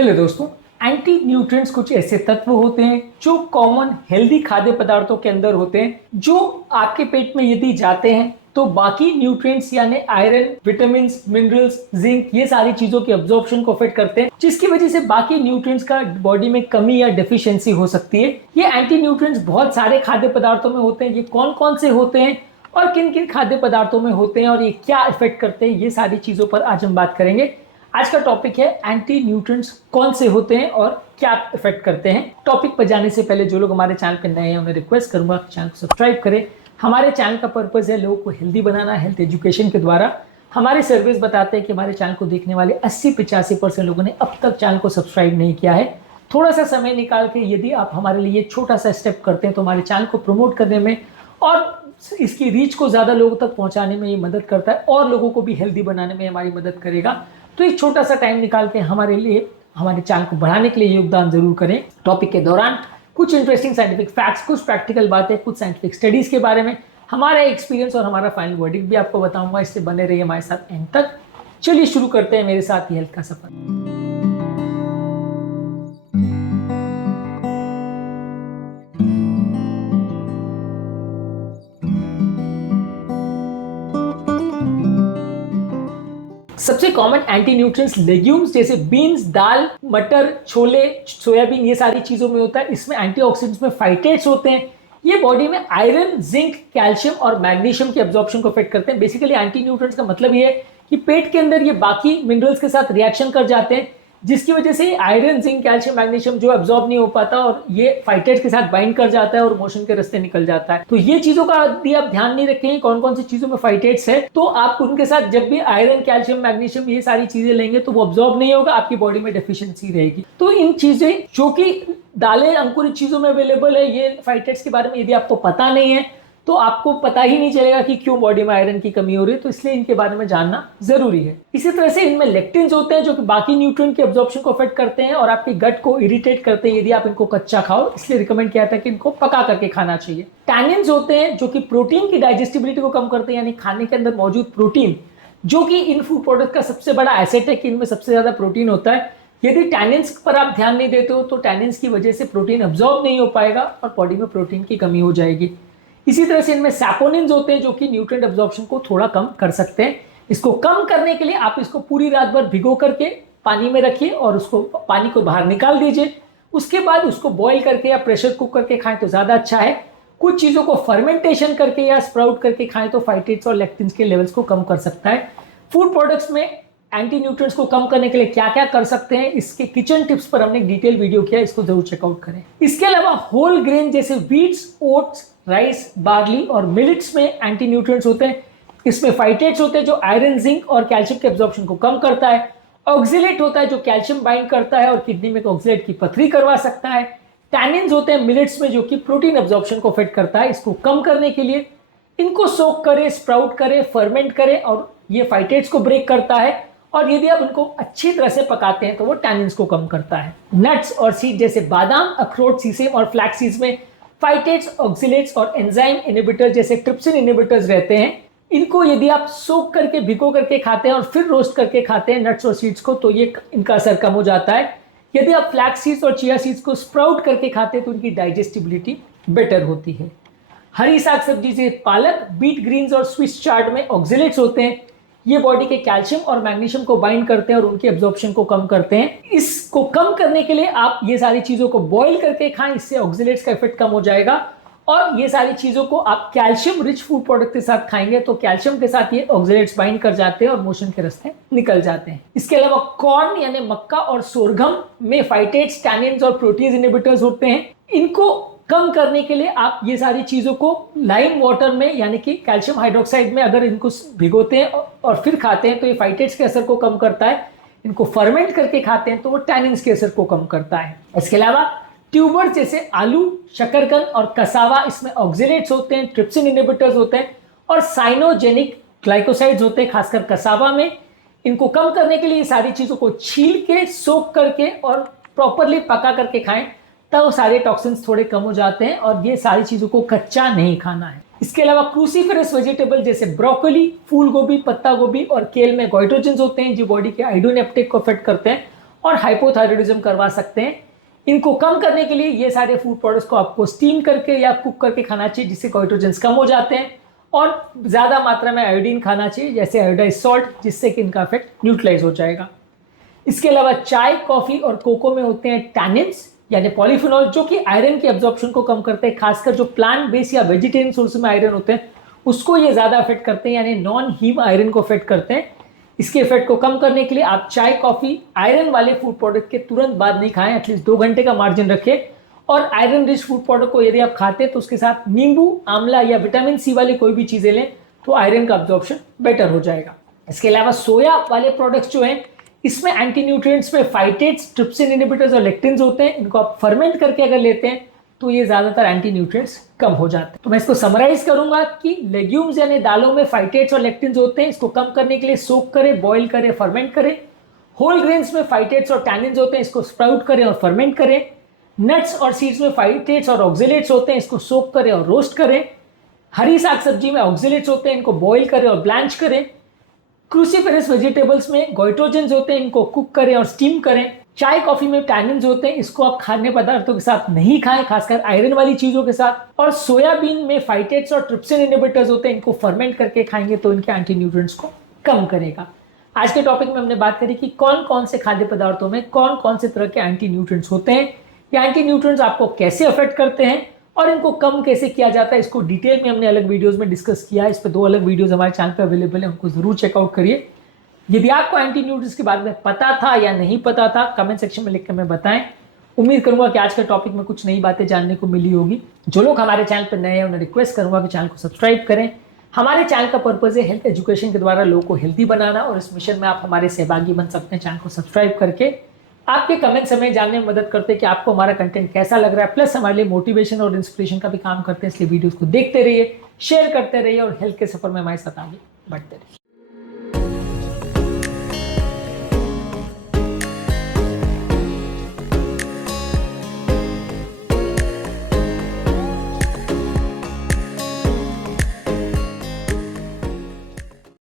Hello दोस्तों। Anti nutrients कुछ ऐसे तत्व होते हैं जो कॉमन हेल्दी खाद्य पदार्थों के अंदर होते हैं, जो आपके पेट में यदि जाते हैं तो बाकी न्यूट्रिएंट्स यानी आयरन, विटामिन, मिनरल्स, जिंक, ये सारी चीजों के अब्जॉर्प्शन को अफेक्ट करते हैं, जिसकी वजह से बाकी न्यूट्रिएंट्स का बॉडी में कमी या डेफिशिएंसी हो सकती है। ये एंटी न्यूट्रिएंट्स बहुत सारे खाद्य पदार्थों में होते हैं। ये कौन कौन से होते हैं और किन किन खाद्य पदार्थों में होते हैं और ये क्या इफेक्ट करते हैं, ये सारी चीजों पर आज हम बात करेंगे। आज का टॉपिक है एंटी न्यूट्रिएंट्स कौन से होते हैं और क्या इफेक्ट करते हैं। टॉपिक पर जाने से पहले जो लोग हमारे चैनल पर नए हैं उन्हें रिक्वेस्ट करूंगा कि चैनल को सब्सक्राइब करें। हमारे चैनल का पर्पस है लोगों को हेल्दी बनाना, हेल्थ एजुकेशन के द्वारा। हमारे सर्वेस बताते हैं कि हमारे चैनल को देखने वाले 80-85% लोगों ने अब तक चैनल को सब्सक्राइब नहीं किया है। थोड़ा सा समय निकाल के यदि आप हमारे लिए छोटा सा स्टेप करते हैं तो हमारे चैनल को प्रमोट करने में और इसकी रीच को ज़्यादा लोगों तक पहुंचाने में ये मदद करता है और लोगों को भी हेल्दी बनाने में हमारी मदद करेगा। तो एक छोटा सा टाइम निकाल के हमारे लिए, हमारे चैनल को बढ़ाने के लिए योगदान जरूर करें। टॉपिक के दौरान कुछ इंटरेस्टिंग साइंटिफिक फैक्ट्स, कुछ प्रैक्टिकल बातें, कुछ साइंटिफिक स्टडीज के बारे में, हमारा एक्सपीरियंस और हमारा फाइनल वर्डिक्ट भी आपको बताऊंगा। इससे बने रहिए हमारे साथ एंड तक। चलिए शुरू करते हैं मेरे साथ हेल्थ का सफर। सबसे कॉमन एंटी न्यूट्रिएंट्स लेग्यूम्स जैसे बीन्स, दाल, मटर, छोले, सोयाबीन, ये सारी चीजों में होता है। इसमें एंटीऑक्सीडेंट्स में फाइटेट्स होते हैं। ये बॉडी में आयरन, जिंक, कैल्शियम और मैग्नीशियम के अब्जॉर्प्शन को अफेक्ट करते हैं। बेसिकली एंटी न्यूट्रिएंट्स का मतलब ये है कि पेट के अंदर ये बाकी मिनरल्स के साथ रिएक्शन कर जाते हैं, जिसकी वजह से आयरन, जिंक, कैल्शियम, मैग्नीशियम जो एब्जॉर्ब नहीं हो पाता और ये फाइटेट्स के साथ बाइंड कर जाता है और मोशन के रास्ते निकल जाता है। तो ये चीजों का यदि आप ध्यान नहीं रखेंगे कौन कौन सी चीजों में फाइटेट्स है, तो आप उनके साथ जब भी आयरन, कैल्शियम, मैग्नीशियम ये सारी चीजें लेंगे तो वो अब्जॉर्ब नहीं होगा, आपकी बॉडी में डेफिशिएंसी रहेगी। तो इन चीजें जो कि दालें, अंकुरित चीजों में अवेलेबल है, ये फाइटेट्स के बारे में यदि आपको पता नहीं है तो आपको पता ही नहीं चलेगा कि क्यों बॉडी में आयरन की कमी हो रही है। तो इसलिए इनके बारे में जानना जरूरी है। इसी तरह से इनमें लेक्टिन्स होते हैं जो कि बाकी न्यूट्रिएंट के अब्जॉर्प्शन को अफेक्ट करते हैं और आपके गट को इरिटेट करते हैं यदि आप इनको कच्चा खाओ, इसलिए रिकमेंड किया था कि इनको पका करके खाना चाहिए। टैनिन्स होते हैं जो कि प्रोटीन की डाइजेस्टिबिलिटी को कम करते हैं, यानी खाने के अंदर मौजूद प्रोटीन, जो कि इन फूड प्रोडक्ट का सबसे बड़ा एसेट है कि इनमें सबसे ज्यादा प्रोटीन होता है। यदि टैनिन्स पर आप ध्यान नहीं देते हो तो टैनिन्स की वजह से प्रोटीन अब्जॉर्ब नहीं हो पाएगा और बॉडी में प्रोटीन की कमी हो जाएगी। इसी तरह से इनमें सैपोनिन्स होते हैं जो कि न्यूट्रिएंट अब्जॉर्प्शन को थोड़ा कम कर सकते हैं। इसको कम करने के लिए आप इसको पूरी रात भर भिगो करके पानी में रखिए और उसको पानी को बाहर निकाल दीजिए। उसके बाद उसको बॉईल करके या प्रेशर कुक करके खाएं तो ज्यादा अच्छा है। कुछ चीजों को फर्मेंटेशन करके या स्प्राउट करके खाएं तो फाइटेट्स और लेक्टिन्स के लेवल्स को कम कर सकता है। फूड प्रोडक्ट्स में एंटी न्यूट्रिएंट्स को कम करने के लिए क्या क्या कर सकते हैं, इसके किचन टिप्स पर हमने एक डिटेल वीडियो किया, इसको जरूर चेकआउट करें। इसके अलावा होल ग्रेन जैसे व्हीट्स, ओट्स, राइस, बार्ली और मिलेट्स में एंटी न्यूट्रिएंट्स होते हैं। इसमें फाइटेट्स होते हैं जो आयरन, जिंक और कैल्शियम के एब्जॉर्प्शन को कम करता है। ऑक्जेलेट होता है जो कैल्शियम बाइंड करता है और किडनी में ऑक्जेलेट की पथरी करवा सकता है। टैनिन्स होते हैं मिलेट्स में जो कि प्रोटीन एब्जॉर्प्शन को अफेक्ट करता है। इसको कम करने के लिए इनको सोक करें, स्प्राउट करें, फर्मेंट करें और ये फाइटेट्स को ब्रेक करता है। और यदि आप उनको अच्छी तरह से पकाते हैं तो वो टैनिन्स को कम करता है। नट्स और सीड जैसे बादाम, अखरोट, सीसेम और फ्लैक्स सीड्स में फाइटेट्स, ऑक्सिलेट्स और एंजाइम इनहिबिटर जैसे ट्रिप्सिन इनहिबिटर्स रहते हैं। इनको यदि आप सोक करके, भिगो करके खाते हैं और फिर रोस्ट करके खाते हैं नट्स और सीड्स को, तो ये इनका असर कम हो जाता है। यदि आप फ्लैक्स सीड्स और चिया सीड्स को स्प्राउट करके खाते हैं तो उनकी डाइजेस्टिबिलिटी बेटर होती है। हरी साग सब्जी जैसे पालक, बीट ग्रीन्स और स्विस चार्ड में ऑक्सिलेट्स होते हैं। ये बॉडी के कैल्शियम और मैग्नीशियम को बाइंड करते हैं और उनके एब्जॉर्प्शन को कम करते हैं। इसको कम करने के लिए आप ये सारी चीजों को बॉईल करके खाएं, इससे ऑक्सिलेट्स का इफेक्ट कम हो जाएगा। और ये सारी चीजों को आप कैल्शियम रिच फूड प्रोडक्ट के साथ खाएंगे तो कैल्शियम के साथ ये ऑक्सिलेट्स बाइंड कर जाते हैं और मोशन के रास्ते निकल जाते हैं। इसके अलावा कॉर्न यानी मक्का और सोरगम में फाइटेट्स, टैनिन्स और प्रोटीज इनहिबिटर्स होते हैं। इनको कम करने के लिए आप ये सारी चीजों को लाइम वाटर में यानी कि कैल्शियम हाइड्रोक्साइड में अगर इनको भिगोते हैं और फिर खाते हैं तो ये फाइटेट्स के असर को कम करता है। इनको फर्मेंट करके खाते हैं तो वो टैनिन्स के असर को कम करता है। इसके अलावा ट्यूबर्स जैसे आलू, शकरकंद और कसावा, इसमें ऑक्सिलेट्स होते हैं, ट्रिप्सिन इनहिबिटर्स होते हैं और साइनोजेनिक ग्लाइकोसाइड्स होते हैं, खासकर कसावा में। इनको कम करने के लिए ये सारी चीजों को छील के, सोक करके और प्रॉपरली पका करके खाएं, तब सारे टॉक्सिन्स थोड़े कम हो जाते हैं। और ये सारी चीजों को कच्चा नहीं खाना है। इसके अलावा क्रूसीफेरस वेजिटेबल जैसे ब्रोकोली, फूल गोभी, पत्ता गोभी और केल में गोइट्रोजेंस होते हैं जो बॉडी के आयोडीन अपटेक को अफेक्ट करते हैं और हाइपोथायरॉयडिज्म करवा सकते हैं। इनको कम करने के लिए ये सारे फूड प्रोडक्ट्स को आपको स्टीम करके या कुक करके खाना चाहिए, जिससे गोइट्रोजेंस कम हो जाते हैं, और ज़्यादा मात्रा में आयोडीन खाना चाहिए, जैसे आयोडाइज सॉल्ट, जिससे कि इनका इफेक्ट न्यूट्रलाइज हो जाएगा। इसके अलावा चाय, कॉफी और कोको में होते हैं टैनिन्स यानी पॉलीफिनॉल, जो कि आयरन की एब्जॉर्प्शन को कम करते हैं। खासकर जो प्लांट बेस या वेजिटेरियन सोर्स में आयरन होते हैं उसको ये ज़्यादा अफेक्ट करते हैं, यानी नॉन हीम आयरन को अफेक्ट करते हैं। इसके इफेक्ट को कम करने के लिए आप चाय, कॉफी आयरन वाले फूड प्रोडक्ट के तुरंत बाद नहीं खाएं, एटलीस्ट 2 घंटे का मार्जिन रखें। और आयरन रिच फूड प्रोडक्ट को यदि आप खाते हैं तो उसके साथ नींबू, आंवला या विटामिन सी वाली कोई भी चीज़ें लें तो आयरन का अब्जॉर्प्शन बेटर हो जाएगा। इसके अलावा सोया वाले प्रोडक्ट्स जो हैं, इसमें एंटी न्यूट्रिएंट्स में फाइटेट्स, ट्रिप्सिन इनहिबिटर्स और लेक्टिन्स होते हैं। इनको आप फर्मेंट करके अगर लेते हैं तो ये ज़्यादातर एंटी न्यूट्रिएंट्स कम हो जाते हैं। तो मैं इसको समराइज करूंगा कि लेग्यूम्स यानी दालों में फाइटेट्स और लेक्टिन्स होते हैं। इसको कम करने के लिए सोक करें, बॉईल करें, फर्मेंट करें। होल ग्रेन्स में फाइटेट्स और टैनिन्स होते हैं, इसको स्प्राउट करें और फर्मेंट करें। नट्स और सीड्स में फाइटेट्स और ऑक्जेलेट्स होते हैं, इसको सोक करें और रोस्ट करें। हरी साग सब्जी में ऑक्जेलेट्स होते हैं, इनको बॉईल करें और ब्लैंच करें। क्रूसीफेरस वेजिटेबल्स में गोइट्रोजेंस होते हैं, इनको कुक करें और स्टीम करें। चाय, कॉफी में टैनिन्स होते हैं, इसको आप खाद्य पदार्थों के साथ नहीं खाएं, खासकर आयरन वाली चीजों के साथ। और सोयाबीन में फाइटेट्स और ट्रिप्सिन इनहिबिटर्स होते हैं, इनको फर्मेंट करके खाएंगे तो इनके एंटी न्यूट्रिएंट्स को कम करेगा। आज के टॉपिक में हमने बात करी कि कौन कौन से खाद्य पदार्थों में कौन कौन से तरह के एंटी न्यूट्रिएंट्स होते हैं, या एंटी न्यूट्रिएंट्स आपको कैसे अफेक्ट करते हैं और इनको कम कैसे किया जाता है। इसको डिटेल में हमने अलग वीडियोस में डिस्कस किया है। इस पर 2 अलग वीडियोस हमारे चैनल पर अवेलेबल है, उनको जरूर चेकआउट करिए। यदि आपको एंटी न्यूट्रिएंट्स के बारे में पता था या नहीं पता था, कमेंट सेक्शन में लिखकर हमें बताएं। उम्मीद करूंगा कि आज के टॉपिक में कुछ नई बातें जानने को मिली होगी। जो लोग हमारे चैनल पर नए हैं उन्हें रिक्वेस्ट करूंगा कि चैनल को सब्सक्राइब करें। हमारे चैनल का पर्पज है हेल्थ एजुकेशन के द्वारा लोगों को हेल्दी बनाना, और इस मिशन में आप हमारे सहभागी बन सकते हैं चैनल को सब्सक्राइब करके। आपके कमेंट्स हमें जानने में मदद करते हैं कि आपको हमारा कंटेंट कैसा लग रहा है, प्लस हमारे लिए मोटिवेशन और इंस्पिरेशन का भी काम करते हैं। इसलिए वीडियोस को देखते रहिए, शेयर करते रहिए और हेल्थ के सफर में हमारे साथ आगे बढ़ते रहिए।